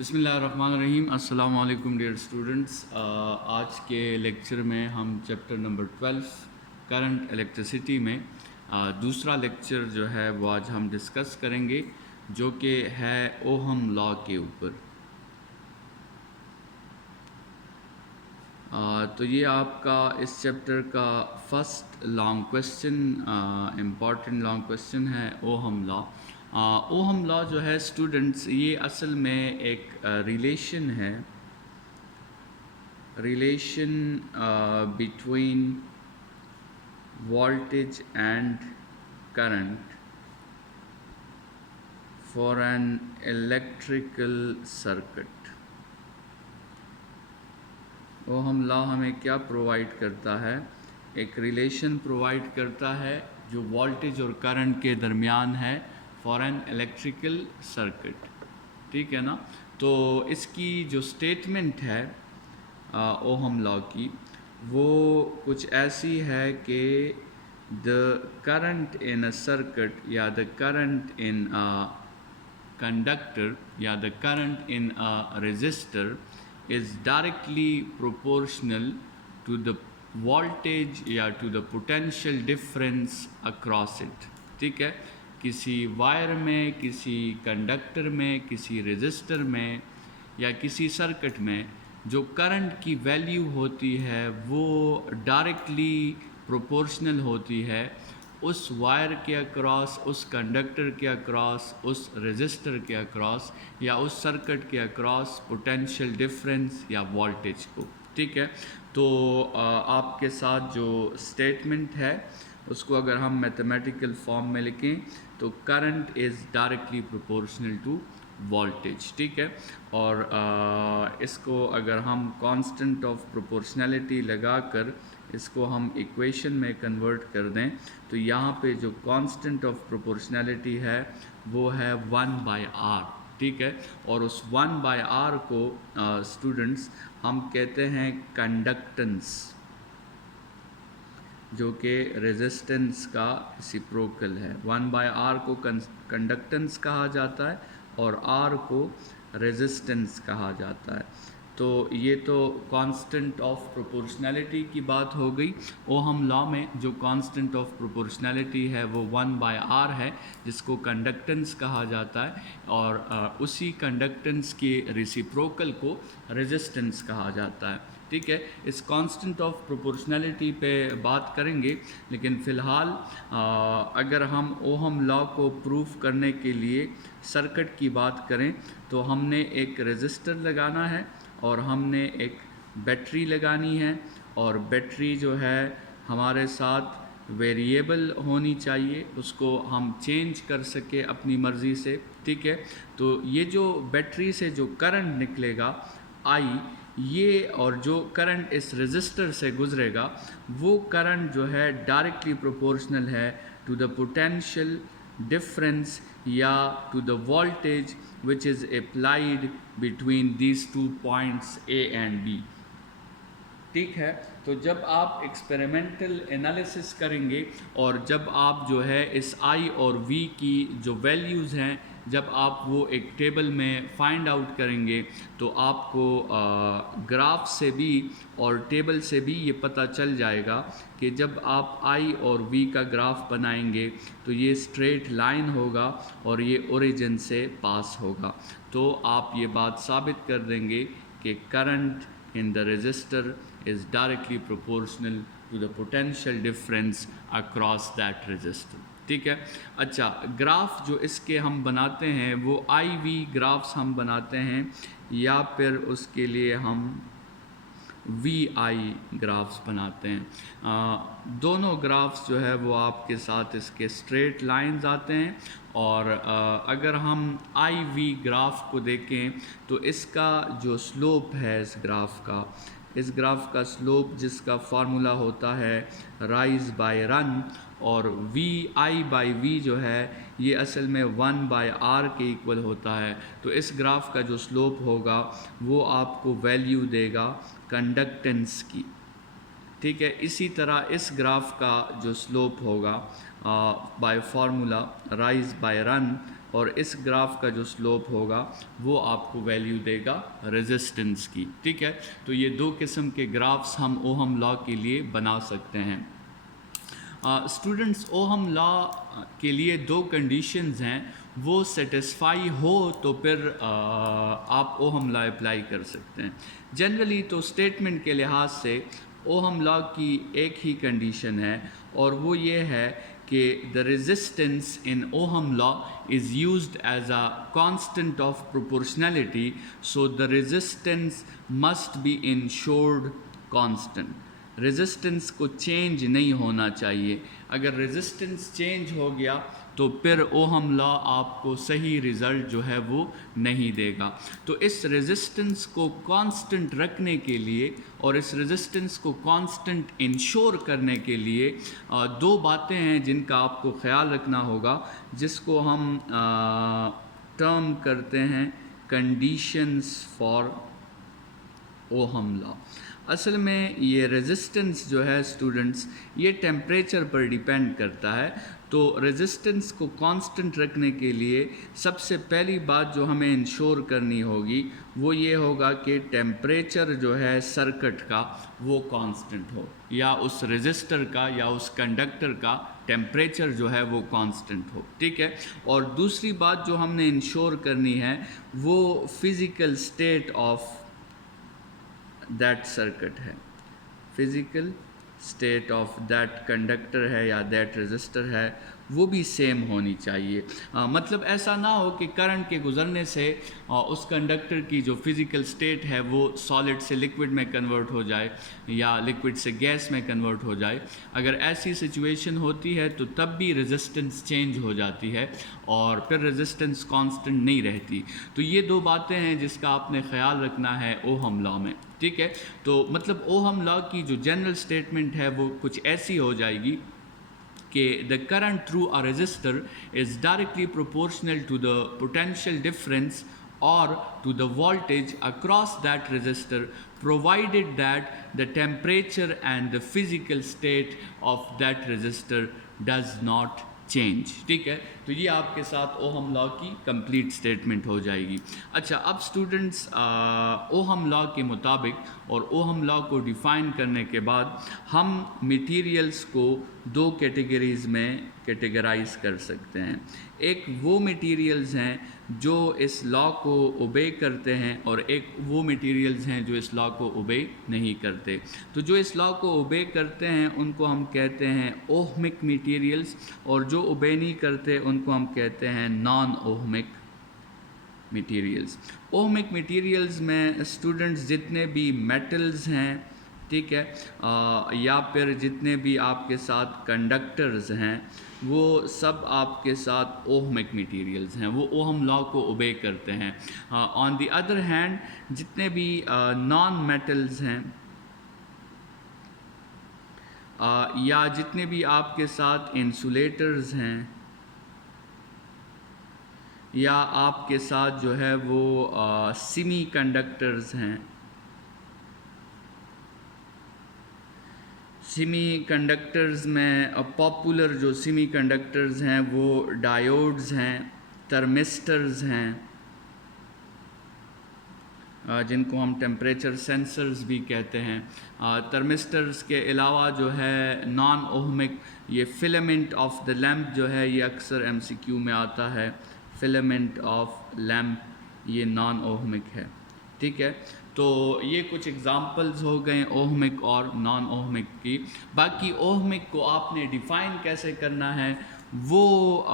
बिस्मिल्लाहिर्रहमानिर्रहीम। अस्सलाम वालेकुम डियर स्टूडेंट्स। आज के लेक्चर में हम चैप्टर नंबर 12 करंट इलेक्ट्रिसिटी में दूसरा लेक्चर जो है वो आज हम डिस्कस करेंगे, जो कि है ओहम लॉ के ऊपर। तो ये आपका इस चैप्टर का first long question, important long question है ओहम लॉ। ओहम लॉ जो है स्टूडेंट्स, ये असल में एक रिलेशन है, relation between voltage and current for an electrical circuit. Ohm law हमें क्या प्रोवाइड करता है? एक रिलेशन प्रोवाइड करता है जो वोल्टेज और करंट के दरमियान है फॉर एन इलेक्ट्रिकल सर्किट। ठीक है ना? तो इसकी जो स्टेटमेंट है ओहम लॉ की, वो कुछ ऐसी है कि the current in a circuit या the current in a conductor या the current in a resistor is directly proportional to the voltage या to the potential difference across it। ठीक है, किसी वायर में, किसी कंडक्टर में, किसी रेजिस्टर में या किसी सर्किट में जो करंट की वैल्यू होती है वो डायरेक्टली प्रोपोर्शनल होती है उस वायर के अक्रॉस, उस कंडक्टर के अक्रॉस, उस रेजिस्टर के अक्रॉस या उस सर्किट के अक्रॉस पोटेंशियल डिफरेंस या वोल्टेज को। ठीक है, तो आपके साथ जो स्टेटमेंट है उसको अगर हम मैथमेटिकल फॉर्म में लिखें तो current is directly proportional to voltage. ठीक है, और इसको अगर हम कांस्टेंट ऑफ प्रोपोर्शनैलिटी लगाकर इसको हम इक्वेशन में कन्वर्ट कर दें तो यहाँ पे जो कांस्टेंट ऑफ प्रोपोर्शनैलिटी है वो है 1/r। ठीक है, और उस 1/r को स्टूडेंट्स हम कहते हैं कंडक्टेंस, जो कि रेजिस्टेंस का रेसिप्रोकल है। 1/r को कंडक्टेंस कहा जाता है और r को रेजिस्टेंस कहा जाता है। तो ये तो कांस्टेंट ऑफ प्रोपोर्शनैलिटी की बात हो गई। ओहम लॉ में जो कांस्टेंट ऑफ प्रोपोर्शनैलिटी है वो 1/r है, जिसको कंडक्टेंस कहा जाता है, और उसी कंडक्टेंस के रेसिप्रोकल को रेजिस्टेंस कहा जाता है। ठीक है, इस कांस्टेंट ऑफ प्रोपोर्शनैलिटी पे बात करेंगे, लेकिन फ़िलहाल अगर हम ओहम लॉ को प्रूफ करने के लिए सर्किट की बात करें तो हमने एक रेजिस्टर लगाना है और हमने एक बैटरी लगानी है, और बैटरी जो है हमारे साथ वेरिएबल होनी चाहिए, उसको हम चेंज कर सके अपनी मर्ज़ी से। ठीक है, तो ये जो बैटरी से जो करंट निकलेगा आई, ये और जो करंट इस रेजिस्टर से गुजरेगा वो करंट जो है डायरेक्टली प्रोपोर्शनल है टू द पोटेंशियल डिफरेंस या to the voltage which is applied between these two points A and B। ठीक है, तो जब आप एक्सपेरिमेंटल एनालिसिस करेंगे और जब आप जो है इस I और V की जो वैल्यूज़ हैं जब आप वो एक टेबल में फाइंड आउट करेंगे तो आपको ग्राफ से भी और टेबल से भी ये पता चल जाएगा कि जब आप I और V का ग्राफ बनाएंगे तो ये स्ट्रेट लाइन होगा और ये ओरिजिन से पास होगा। तो आप ये बात साबित कर देंगे कि current in the resistor is directly proportional to the potential difference across that resistor। ठीक है, अच्छा, ग्राफ जो इसके हम बनाते हैं वो IV ग्राफ्स हम बनाते हैं या फिर उसके लिए हम VI ग्राफ्स बनाते हैं। दोनों ग्राफ्स जो है वो आपके साथ इसके स्ट्रेट लाइंस आते हैं, और अगर हम IV ग्राफ को देखें तो इसका जो स्लोप है इस ग्राफ का स्लोप जिसका फार्मूला होता है राइज बाय रन, और VI/V जो है ये असल में 1/r के इक्वल होता है। तो इस ग्राफ का जो स्लोप होगा वो आपको वैल्यू देगा कंडक्टेंस की। ठीक है, इसी तरह इस ग्राफ का जो स्लोप होगा by formula rise by run और इस ग्राफ का जो स्लोप होगा वो आपको वैल्यू देगा रेजिस्टेंस की। ठीक है, तो ये दो किस्म के ग्राफ्स हम ओहम लॉ के लिए बना सकते हैं। स्टूडेंट्स, ओहम लॉ के लिए दो कंडीशंस हैं, वो सेटिस्फाई हो तो फिर आप ओहम लॉ अप्लाई कर सकते हैं। जनरली तो स्टेटमेंट के लिहाज से ओहम लॉ की एक ही कंडीशन है और वो ये है कि the resistance in Ohm law is used as a constant of proportionality, so the resistance must be insured constant. Resistance को चेंज नहीं होना चाहिए। अगर रेजिस्टेंस चेंज हो गया तो फिर ओहम लॉ आपको सही रिज़ल्ट जो है वो नहीं देगा। तो इस रेजिस्टेंस को कांस्टेंट रखने के लिए और इस रेजिस्टेंस को कांस्टेंट इंश्योर करने के लिए दो बातें हैं जिनका आपको ख्याल रखना होगा, जिसको हम टर्म करते हैं कंडीशंस फॉर ओहम लॉ। असल में ये रेजिस्टेंस जो है स्टूडेंट्स, ये टेम्परेचर पर डिपेंड करता है। तो रेजिस्टेंस को कांस्टेंट रखने के लिए सबसे पहली बात जो हमें इंश्योर करनी होगी वो ये होगा कि टेम्परेचर जो है सर्किट का वो कांस्टेंट हो, या उस रेजिस्टर का या उस कंडक्टर का टेम्परेचर जो है वो कांस्टेंट हो। ठीक है, और दूसरी बात जो हमने इंश्योर करनी है वो physical state of that circuit है, physical state of that conductor है या दैट रेजिस्टर है, वो भी सेम होनी चाहिए। मतलब ऐसा ना हो कि करंट के गुज़रने से उस कंडक्टर की जो फिज़िकल स्टेट है वो सॉलिड से लिक्विड में कन्वर्ट हो जाए या लिक्विड से गैस में कन्वर्ट हो जाए। अगर ऐसी सिचुएशन होती है तो तब भी रेजिस्टेंस चेंज हो जाती है और फिर रेजिस्टेंस कांस्टेंट नहीं रहती। तो ये दो बातें हैं जिसका आपने ख्याल रखना है ओहम लॉ में। ठीक है, तो मतलब ओहम लॉ की जो जनरल स्टेटमेंट है वो कुछ ऐसी हो जाएगी कि the current through a resistor is directly proportional to the potential difference और to the voltage across that resistor, provided that the temperature and the physical state of that resistor does not change. ठीक है, तो ये आपके साथ ohm law की complete statement हो जाएगी। अच्छा, अब स्टूडेंट्स ओहम लॉ के मुताबिक और ओहम लॉ को डिफ़ाइन करने के बाद हम मटेरियल्स को दो कैटेगरीज़ में कैटेगराइज कर सकते हैं। एक वो मटेरियल्स हैं जो इस लॉ को ओबे करते हैं और एक वो मटेरियल्स हैं जो इस लॉ को ओबे नहीं करते। तो जो इस लॉ को ओबे करते हैं उनको हम कहते हैं ओहमिक मटेरियल्स, और जो ओबे नहीं करते उनको हम कहते हैं non ohmic materials. Ohmic materials में स्टूडेंट्स जितने भी मेटल्स हैं, ठीक है, या फिर जितने भी आपके साथ कंडक्टर्स हैं, वो सब आपके साथ ओहमिक मटेरियल्स हैं, वो ओहम लॉ को ओबे करते हैं। ऑन द अदर हैंड जितने भी नॉन मेटल्स हैं या जितने भी आपके साथ इंसुलेटर्स हैं या आपके साथ जो है वो सेमी कंडक्टर्स हैं, सेमी कंडक्टर्स में पॉपुलर जो सेमी कंडक्टर्स हैं वो डायोड्स हैं, थर्मिस्टर्स हैं, जिनको हम टेम्परेचर सेंसर्स भी कहते हैं। थर्मिस्टर्स के अलावा जो है नॉन ओहमिक ये फिलामेंट ऑफ द लैम्प जो है, ये अक्सर एमसीक्यू में आता है, फिलामेंट ऑफ लैम्प ये नॉन ओहमिक है। ठीक है, तो ये कुछ एग्जांपल्स हो गए ओहमिक और नॉन ओहमिक की। बाकी ओहमिक को आपने डिफ़ाइन कैसे करना है, वो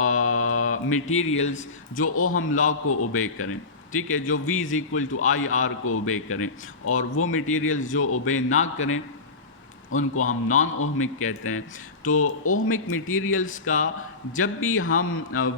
मटेरियल्स जो ओहम लॉ को ओबे करें, ठीक है, जो V = IR को ओबे करें, और वो मटेरियल्स जो ओबे ना करें उनको हम नॉन ओहमिक कहते हैं। तो ओहमिक मटेरियल्स का जब भी हम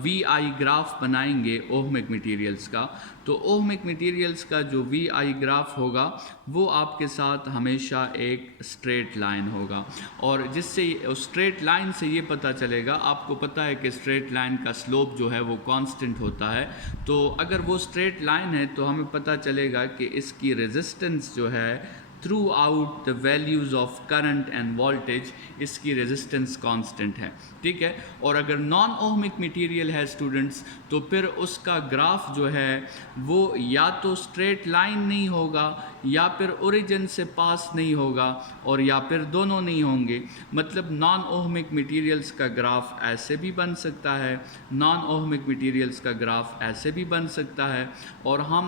VI ग्राफ बनाएंगे ओहमिक मटेरियल्स का, तो ओहमिक मटेरियल्स का जो VI ग्राफ होगा वो आपके साथ हमेशा एक स्ट्रेट लाइन होगा, और जिससे स्ट्रेट लाइन से ये पता चलेगा, आपको पता है कि स्ट्रेट लाइन का स्लोप जो है वो कांस्टेंट होता है। तो अगर वो स्ट्रेट लाइन है तो हमें पता चलेगा कि इसकी रेजिस्टेंस जो है through out the values of current end voltage, इसकी रेजिस्टेंस कांस्टेंट है, ठीक है। और अगर नॉन ओहमिक मटेरियल है स्टूडेंट्स, तो फिर उसका ग्राफ जो है वो या तो स्ट्रेट लाइन नहीं होगा, या फिर ओरिजिन से पास नहीं होगा, और या फिर दोनों नहीं होंगे। मतलब नॉन ओहमिक मटेरियल्स का ग्राफ ऐसे भी बन सकता है, नॉन ओहमिक मटेरियल्स का ग्राफ ऐसे भी बन सकता है। और हम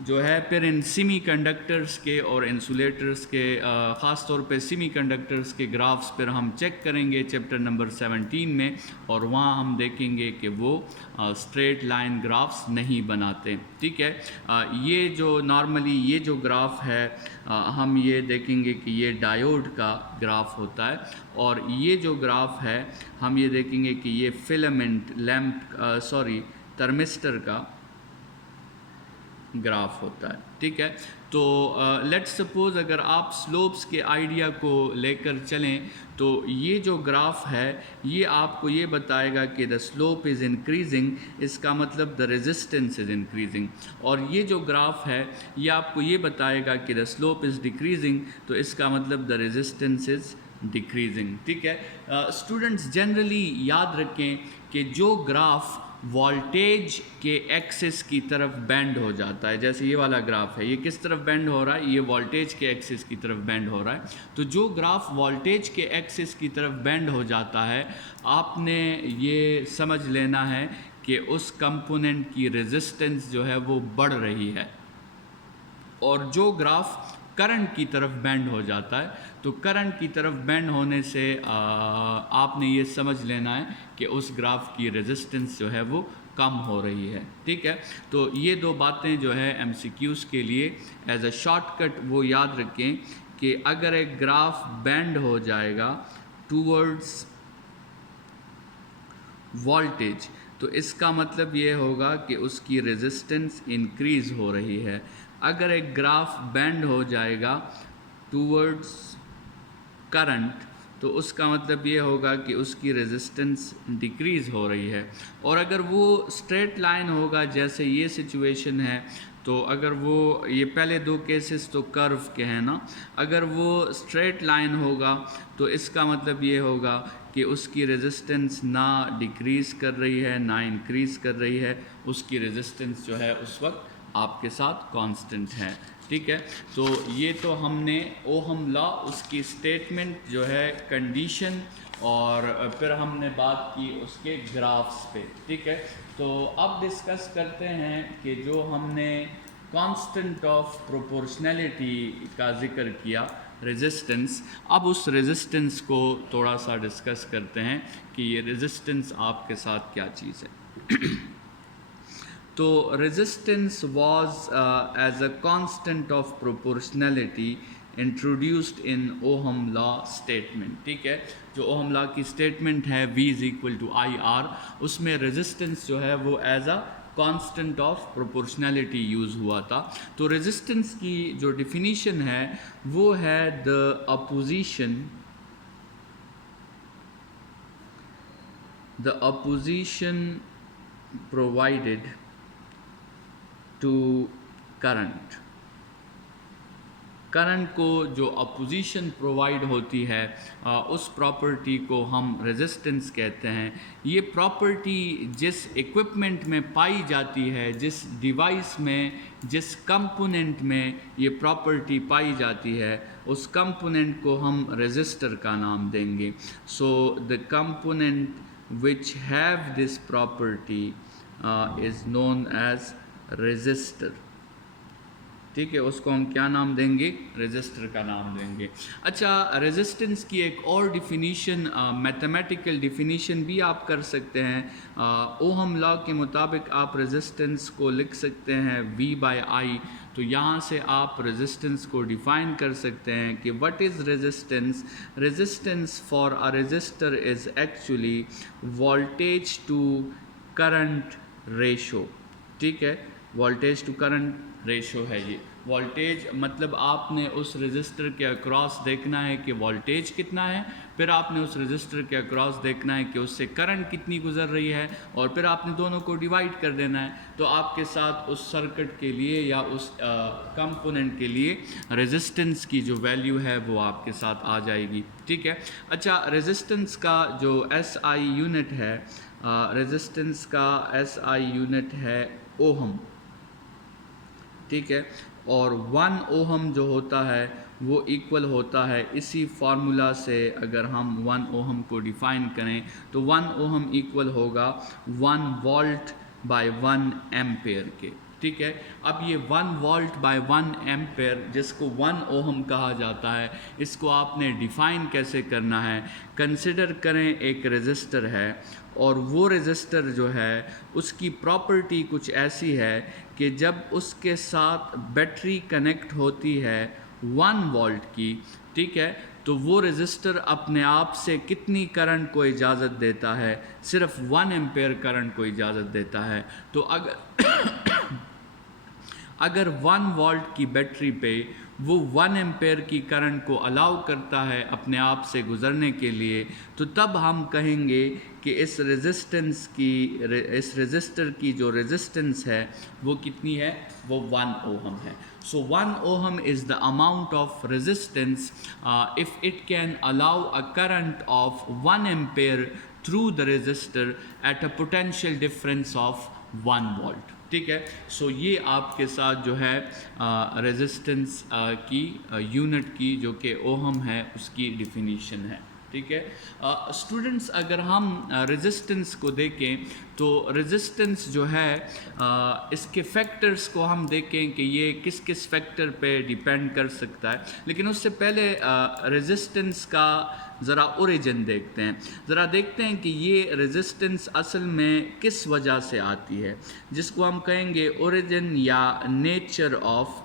जो है फिर इन सेमी कंडक्टर्स के और इंसुलेटर्स के ख़ास तौर पे सेमी कंडक्टर्स के ग्राफ्स पर हम चेक करेंगे चैप्टर नंबर 17 में, और वहाँ हम देखेंगे कि वो स्ट्रेट लाइन ग्राफ्स नहीं बनाते, ठीक है। ये जो नॉर्मली ये जो ग्राफ है हम ये देखेंगे कि ये डायोड का ग्राफ होता है, और ये जो ग्राफ है हम ये देखेंगे कि ये फिलामेंट लैम्प थर्मिस्टर का ग्राफ होता है, ठीक है। तो लेट्स सपोज अगर आप स्लोप्स के आइडिया को लेकर चलें, तो ये जो ग्राफ है ये आपको ये बताएगा कि द स्लोप इज़ इंक्रीजिंग, इसका मतलब द रेजिस्टेंस इज़ इंक्रीजिंग। और ये जो ग्राफ है ये आपको ये बताएगा कि द स्लोप इज़ डिक्रीजिंग, तो इसका मतलब द रेजिस्टेंस इज़ डिक्रीजिंग, ठीक है। स्टूडेंट्स जनरली याद रखें कि जो ग्राफ वोल्टेज के एक्सिस की तरफ बेंड हो जाता है, जैसे ये वाला ग्राफ है, ये किस तरफ बेंड हो रहा है, ये वोल्टेज के एक्सिस की तरफ बेंड हो रहा है। तो जो ग्राफ वोल्टेज के एक्सिस की तरफ बेंड हो जाता है, आपने ये समझ लेना है कि उस कंपोनेंट की रेजिस्टेंस जो है वो बढ़ रही है। और जो ग्राफ करंट की तरफ बेंड हो जाता है, तो करंट की तरफ बेंड होने से आपने ये समझ लेना है कि उस ग्राफ की रेजिस्टेंस जो है वो कम हो रही है, ठीक है। तो ये दो बातें जो है एमसीक्यूज़ के लिए एज अ शॉर्टकट वो याद रखें कि अगर एक ग्राफ बेंड हो जाएगा टूवर्ड्स वोल्टेज, तो इसका मतलब ये होगा कि उसकी रेजिस्टेंस इंक्रीज़ हो रही है। अगर एक ग्राफ बेंड हो जाएगा टूवर्ड्स करंट, तो उसका मतलब ये होगा कि उसकी रेजिस्टेंस डिक्रीज़ हो रही है। और अगर वो स्ट्रेट लाइन होगा, जैसे ये सिचुएशन है, तो अगर वो ये पहले दो केसेस तो कर्व के हैं ना, अगर वो स्ट्रेट लाइन होगा तो इसका मतलब ये होगा कि उसकी रेजिस्टेंस ना डिक्रीज़ कर रही है ना इंक्रीज़ कर रही है, उसकी रेजिस्टेंस जो है उस वक्त आपके साथ कांस्टेंट है, ठीक है। तो ये तो हमने ओहम लॉ, उसकी स्टेटमेंट जो है, कंडीशन, और फिर हमने बात की उसके ग्राफ्स पे, ठीक है। तो अब डिस्कस करते हैं कि जो हमने कांस्टेंट ऑफ प्रोपोर्शनैलिटी का जिक्र किया, रेजिस्टेंस, अब उस रेजिस्टेंस को थोड़ा सा डिस्कस करते हैं कि ये रेजिस्टेंस आपके साथ क्या चीज़ है। तो resistance was as a constant of proportionality introduced in Ohm law statement, ठीक है। जो ओहम लॉ की स्टेटमेंट है V is equal to IR, उसमें रेजिस्टेंस जो है वो as a constant of proportionality use हुआ था। तो रेजिस्टेंस की जो डिफिनीशन है वो है the opposition provided to current. Current को जो अपोजिशन प्रोवाइड होती है उस प्रॉपर्टी को हम रेजिस्टेंस कहते हैं। ये प्रॉपर्टी जिस इक्विपमेंट में पाई जाती है, जिस डिवाइस में, जिस कंपोनेंट में ये प्रॉपर्टी पाई जाती है, उस कंपोनेंट को हम रेजिस्टर का नाम देंगे। So the component which have this property is known as resistor, ठीक है। उसको हम क्या नाम देंगे, रेजिस्टर का नाम देंगे। अच्छा, रेजिस्टेंस की एक और डिफिनीशन, मैथमेटिकल डिफिनीशन भी आप कर सकते हैं। ओहम लॉ के मुताबिक आप रेजिस्टेंस को लिख सकते हैं V/I। तो यहाँ से आप रेजिस्टेंस को डिफ़ाइन कर सकते हैं कि what is resistance. Resistance for a resistor is actually voltage to current ratio, ठीक है। वोल्टेज टू करंट रेशो है ये। वोल्टेज मतलब आपने उस रेजिस्टर के अक्रॉस देखना है कि वोल्टेज कितना है, फिर आपने उस रेजिस्टर के अक्रॉस देखना है कि उससे करंट कितनी गुजर रही है, और फिर आपने दोनों को डिवाइड कर देना है। तो आपके साथ उस सर्किट के लिए या उस कंपोनेंट के लिए रेजिस्टेंस की जो वैल्यू है वो आपके साथ आ जाएगी। ठीक है। अच्छा, रेजिस्टेंस का जो SI यूनिट है, रेजिस्टेंस का SI यूनिट है ओहम। ठीक है। और 1 ओहम जो होता है वो इक्वल होता है, इसी फार्मूला से अगर हम 1 ओहम को डिफाइन करें तो 1 ओहम इक्वल होगा 1 वोल्ट बाय 1 एम्पेयर के। ठीक है। अब ये 1 वोल्ट बाय 1 एम्पेयर जिसको 1 ओहम कहा जाता है, इसको आपने डिफाइन कैसे करना है। कंसिडर करें एक रेजिस्टर है, और वो रेजिस्टर जो है उसकी प्रॉपर्टी कुछ ऐसी है कि जब उसके साथ बैटरी कनेक्ट होती है 1 वोल्ट की, ठीक है, तो वो रेजिस्टर अपने आप से कितनी करंट को इजाज़त देता है, सिर्फ 1 एम्पेयर करंट को इजाज़त देता है। तो अगर 1 वोल्ट की बैटरी पे वो 1 एम्पेयर की करंट को अलाउ करता है अपने आप से गुजरने के लिए, तो तब हम कहेंगे कि इस रेजिस्टर की जो रेजिस्टेंस है वो कितनी है, वो 1 ओहम है। So 1 ohm is the amount of resistance if it can allow a current of 1 ampere through the resistor at a potential difference of 1 volt। ठीक है। सो ये आपके साथ जो है रेजिस्टेंस की यूनिट की जो कि ओहम है उसकी डिफिनीशन है। ठीक है। स्टूडेंट्स, अगर हम रेजिस्टेंस को देखें तो रेजिस्टेंस जो है इसके फैक्टर्स को हम देखें कि ये किस किस फैक्टर पे डिपेंड कर सकता है, लेकिन उससे पहले रेजिस्टेंस का ज़रा ओरिजिन देखते हैं। ज़रा देखते हैं कि ये रेजिस्टेंस असल में किस वजह से आती है, जिसको हम कहेंगे ओरिजिन या नेचर ऑफ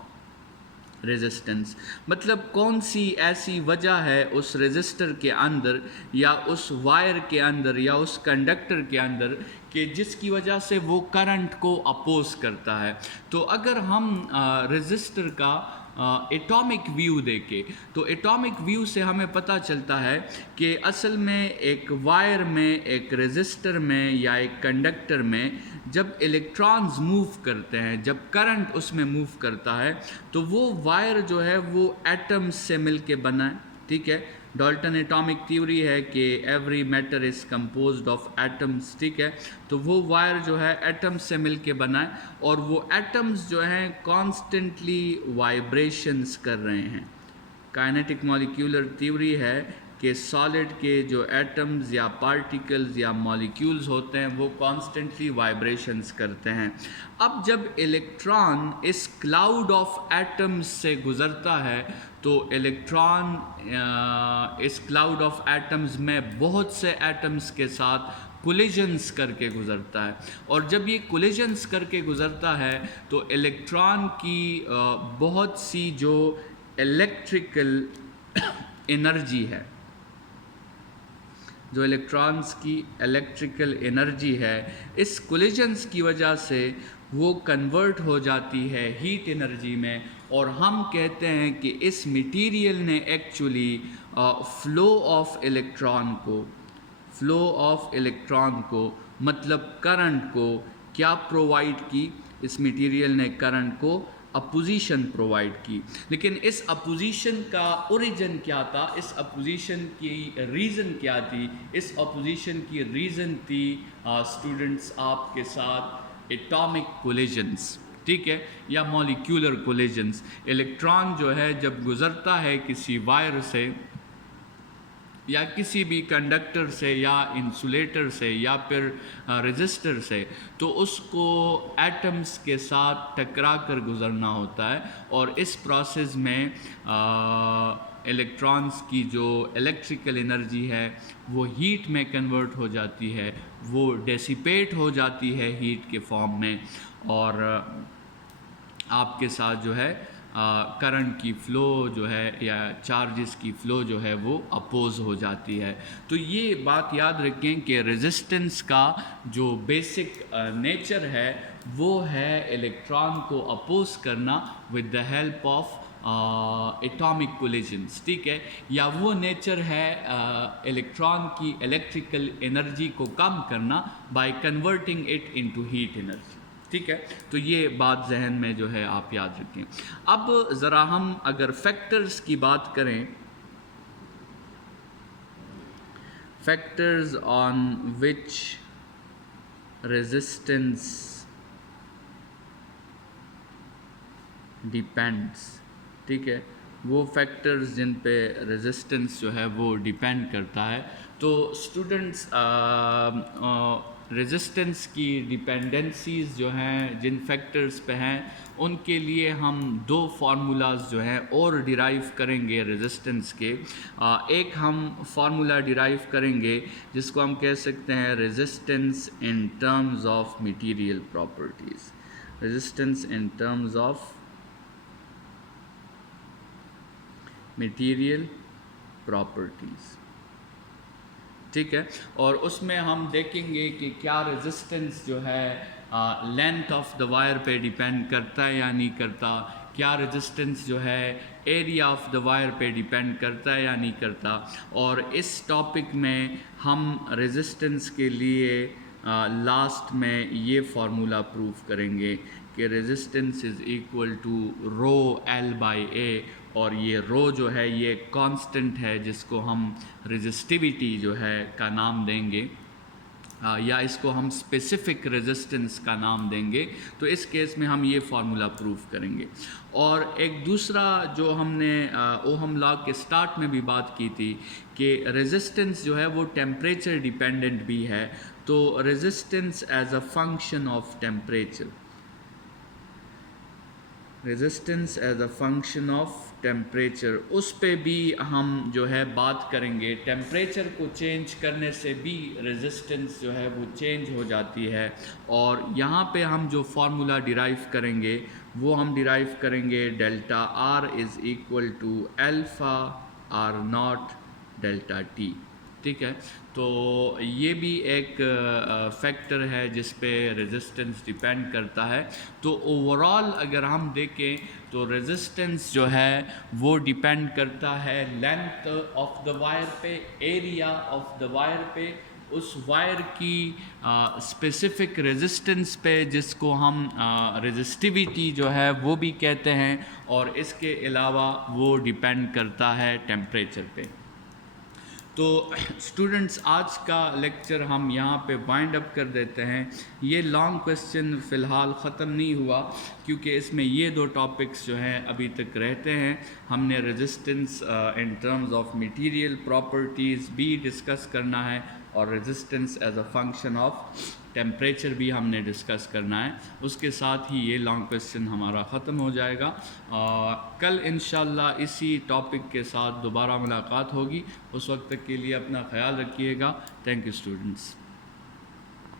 रेजिस्टेंस। मतलब कौन सी ऐसी वजह है उस रेजिस्टर के अंदर या उस वायर के अंदर या उस कंडक्टर के अंदर कि जिसकी वजह से वो करंट को अपोज करता है। तो अगर हम रेजिस्टर का एटॉमिक व्यू देखें तो एटॉमिक व्यू से हमें पता चलता है कि असल में एक वायर में, एक रेजिस्टर में या एक कंडक्टर में जब इलेक्ट्रॉन्स मूव करते हैं, जब करंट उसमें मूव करता है, तो वो वायर जो है वो एटम्स से मिलके बना है। ठीक है। डाल्टन एटॉमिक थ्योरी है कि every matter is composed of atoms. ठीक है। तो वो वायर जो है एटम्स से मिलके बना है, और वो एटम्स जो हैं कॉन्स्टेंटली वाइब्रेशंस कर रहे हैं। काइनेटिक मॉलिक्यूलर थ्योरी है कि सॉलिड के जो एटम्स या पार्टिकल्स या मॉलिक्यूल्स होते हैं वो कॉन्स्टेंटली वाइब्रेशंस करते हैं। अब जब इलेक्ट्रॉन इस क्लाउड ऑफ एटम्स से गुज़रता है तो इलेक्ट्रॉन इस क्लाउड ऑफ एटम्स में बहुत से एटम्स के साथ कोलिजन्स करके गुज़रता है, और जब ये कोलिजन्स करके गुज़रता है तो इलेक्ट्रॉन की बहुत सी जो इलेक्ट्रिकल एनर्जी है, जो इलेक्ट्रॉन्स की इलेक्ट्रिकल एनर्जी है, इस कोलिजन्स की वजह से वो कन्वर्ट हो जाती है हीट एनर्जी में, और हम कहते हैं कि इस मटेरियल ने एक्चुअली फ्लो ऑफ इलेक्ट्रॉन को मतलब करंट को क्या प्रोवाइड की, इस मटेरियल ने करंट को अपोजिशन प्रोवाइड की। लेकिन इस अपोजिशन का ओरिजिन क्या था, इस अपोजिशन की रीज़न क्या थी? इस अपोजिशन की रीज़न थी स्टूडेंट्स आपके साथ एटॉमिक कोलिजन्स। ठीक है, या मॉलिक्यूलर कोलिजन्स। इलेक्ट्रॉन जो है जब गुज़रता है किसी वायर से या किसी भी कंडक्टर से या इंसुलेटर से या फिर रेजिस्टर से, तो उसको एटम्स के साथ टकरा कर गुज़रना होता है, और इस प्रोसेस में इलेक्ट्रॉन्स की जो इलेक्ट्रिकल एनर्जी है वो हीट में कन्वर्ट हो जाती है, वो डेसिपेट हो जाती है हीट के फॉर्म में, और आपके साथ जो है करंट की फ़्लो जो है या चार्जेस की फ़्लो जो है वो अपोज़ हो जाती है। तो ये बात याद रखें कि रेजिस्टेंस का जो बेसिक नेचर है वो है इलेक्ट्रॉन को अपोज़ करना with the help of atomic collisions, ठीक है, या वो नेचर है इलेक्ट्रॉन की इलेक्ट्रिकल एनर्जी को कम करना by converting it into heat energy, ठीक है। तो ये बात जहन में जो है आप याद रखें। अब ज़रा हम अगर फैक्टर्स की बात करें, factors on which resistance depends, ठीक है, वो फैक्टर्स जिन पे रेजिस्टेंस जो है वो डिपेंड करता है। तो स्टूडेंट्स रेजिस्टेंस की डिपेंडेंसीज़ जो हैं जिन फैक्टर्स पे हैं उनके लिए हम दो फार्मूलाज जो हैं और डिराइव करेंगे रेजिस्टेंस के। एक हम फार्मूला डिराइव करेंगे जिसको हम कह सकते हैं resistance in terms of material properties, resistance in terms of material properties, ठीक है। और उसमें हम देखेंगे कि क्या रेजिस्टेंस जो है लेंथ ऑफ द वायर पे डिपेंड करता है या नहीं करता, क्या रेजिस्टेंस जो है एरिया ऑफ द वायर पे डिपेंड करता है या नहीं करता। और इस टॉपिक में हम रेजिस्टेंस के लिए लास्ट में ये फार्मूला प्रूफ करेंगे कि resistance is equal to rho L by A, और ये रो जो है ये कांस्टेंट है जिसको हम रेजिस्टिविटी जो है का नाम देंगे, या इसको हम स्पेसिफिक रेजिस्टेंस का नाम देंगे। तो इस केस में हम ये फार्मूला प्रूफ करेंगे। और एक दूसरा जो हमने ओहम लॉ के स्टार्ट में भी बात की थी कि रेजिस्टेंस जो है वो टेम्परेचर डिपेंडेंट भी है। तो resistance as a function of temperature, resistance as a function of temperature, उस पे भी हम जो है बात करेंगे। टेम्परेचर को चेंज करने से भी रेजिस्टेंस जो है वो चेंज हो जाती है। और यहाँ पे हम जो फार्मूला डिराइव करेंगे वो हम डिराइव करेंगे delta R is equal to alpha R not delta T, ठीक है। तो ये भी एक फैक्टर है जिस पे रेजिस्टेंस डिपेंड करता है। तो ओवरऑल अगर हम देखें तो रेजिस्टेंस जो है वो डिपेंड करता है लेंथ ऑफ द वायर पे, एरिया ऑफ द वायर पे, उस वायर की स्पेसिफिक रेजिस्टेंस पे जिसको हम रेजिस्टिविटी जो है वो भी कहते हैं, और इसके अलावा वो डिपेंड करता है टेम्परेचर पे। तो स्टूडेंट्स आज का लेक्चर हम यहाँ पे वाइंड अप कर देते हैं। ये लॉन्ग क्वेश्चन फ़िलहाल ख़त्म नहीं हुआ क्योंकि इसमें ये दो टॉपिक्स जो हैं अभी तक रहते हैं। हमने resistance in terms of material properties भी डिस्कस करना है और resistance as a function of temperature भी हमने डिस्कस करना है। उसके साथ ही ये लॉन्ग क्वेश्चन हमारा ख़त्म हो जाएगा। कल इंशाल्लाह इसी टॉपिक के साथ दोबारा मुलाकात होगी। उस वक्त तक के लिए अपना ख्याल रखिएगा। Thank you students.